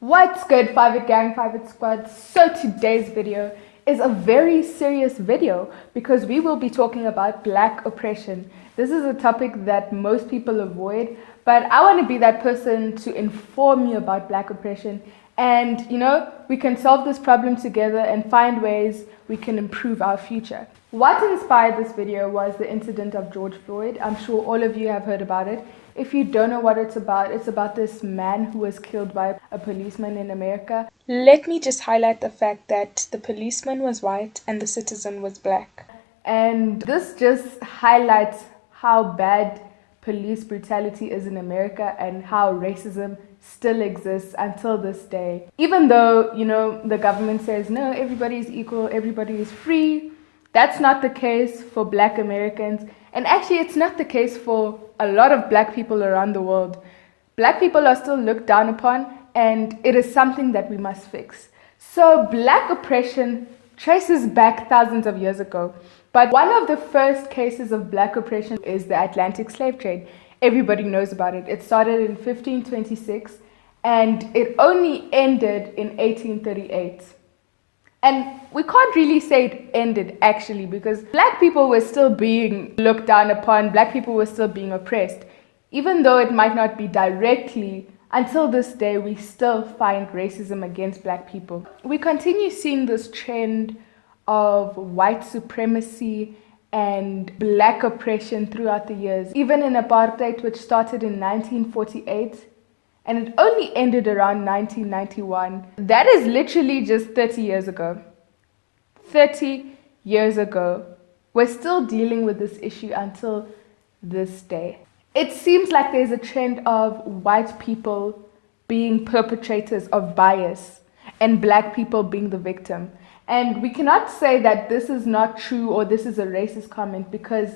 What's good, Five Gang, Five Squad? So today's video is a very serious video because we will be talking about black oppression. This is a topic that most people avoid, but I want to be that person to inform you about black oppression. And we can solve this problem together and find ways we can improve our future. What inspired this video was the incident of George Floyd. I'm sure all of you have heard about it. If you don't know what it's about this man who was killed by a policeman in America. Let me just highlight the fact that the policeman was white and the citizen was black. And this just highlights how bad police brutality is in America and how racism still exists until this day. Even though, the government says, no, everybody is equal, everybody is free. That's not the case for Black Americans. And actually, it's not the case for a lot of Black people around the world. Black people are still looked down upon, and it is something that we must fix. So Black oppression traces back thousands of years ago. But one of the first cases of Black oppression is the Atlantic slave trade. Everybody knows about it. It started in 1526, and it only ended in 1838. And we can't really say it ended actually, because Black people were still being looked down upon, Black people were still being oppressed. Even though it might not be directly, until this day we still find racism against Black people. We continue seeing this trend of white supremacy and Black oppression throughout the years. Even in apartheid, which started in 1948, and it only ended around 1991. That is literally just 30 years ago. 30 years ago. We're still dealing with this issue until this day. It seems like there's a trend of white people being perpetrators of bias and Black people being the victim. And we cannot say that this is not true or this is a racist comment, because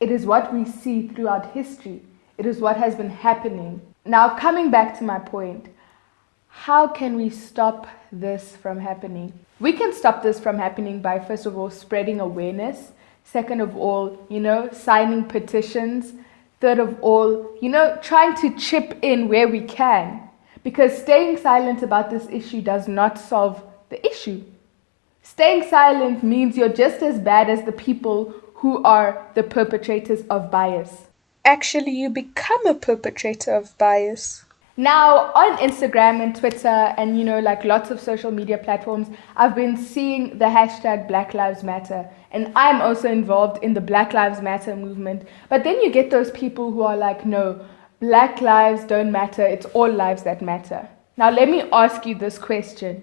it is what we see throughout history. It is what has been happening. Now, coming back to my point, how can we stop this from happening? We can stop this from happening by, first of all, spreading awareness. Second of all, signing petitions. Third of all, trying to chip in where we can. Because staying silent about this issue does not solve the issue. Staying silent means you're just as bad as the people who are the perpetrators of bias. Actually, you become a perpetrator of bias. Now, on Instagram and Twitter and, lots of social media platforms, I've been seeing the hashtag Black Lives Matter. And I'm also involved in the Black Lives Matter movement. But then you get those people who are like, no, Black lives don't matter. It's all lives that matter. Now, let me ask you this question.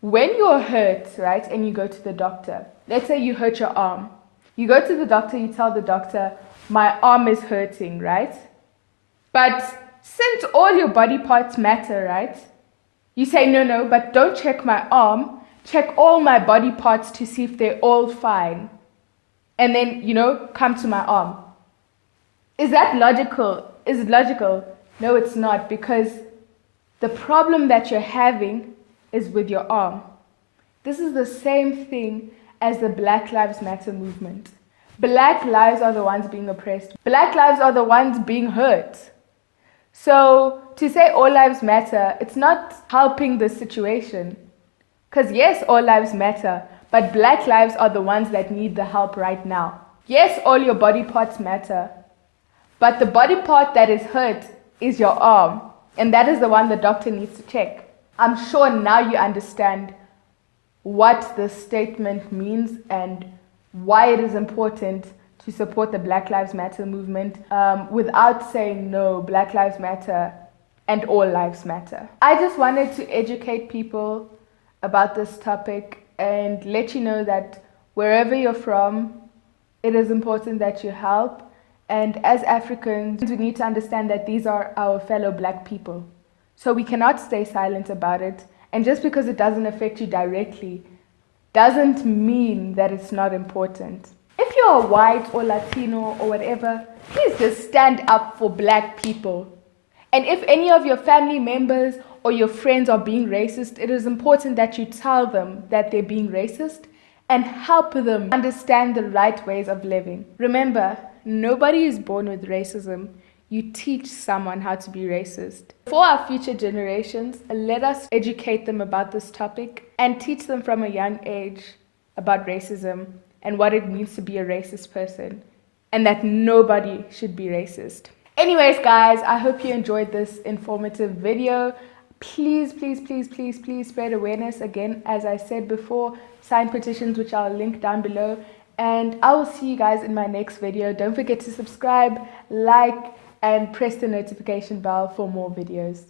When you're hurt, right, and you go to the doctor, let's say you hurt your arm. You go to the doctor, you tell the doctor, my arm is hurting, right? But since all your body parts matter, right? You say, no, but don't check my arm. Check all my body parts to see if they're all fine. And then, come to my arm. Is that logical? Is it logical? No, it's not, because the problem that you're having is with your arm. This is the same thing as the Black Lives Matter movement. Black lives are the ones being oppressed. Black lives are the ones being hurt. So to say all lives matter, it's not helping the situation. Because yes, all lives matter, but Black lives are the ones that need the help right now. Yes, all your body parts matter, but the body part that is hurt is your arm, and that is the one the doctor needs to check. I'm sure now you understand what this statement means and why it is important to support the Black Lives Matter movement without saying no, Black Lives Matter and all lives matter. I just wanted to educate people about this topic and let you know that wherever you're from, it is important that you help. And as Africans, we need to understand that these are our fellow Black people. So we cannot stay silent about it. And just because it doesn't affect you directly doesn't mean that it's not important. If you're white or Latino or whatever, please just stand up for Black people. And if any of your family members or your friends are being racist, it is important that you tell them that they're being racist and help them understand the right ways of living. Remember, nobody is born with racism. you teach someone how to be racist. For our future generations, let us educate them about this topic and teach them from a young age about racism and what it means to be a racist person, and that nobody should be racist. Anyways, guys, I hope you enjoyed this informative video. Please, please, please, please, please spread awareness. Again, as I said before, sign petitions, which I'll link down below. And I will see you guys in my next video. Don't forget to subscribe, like, and press the notification bell for more videos.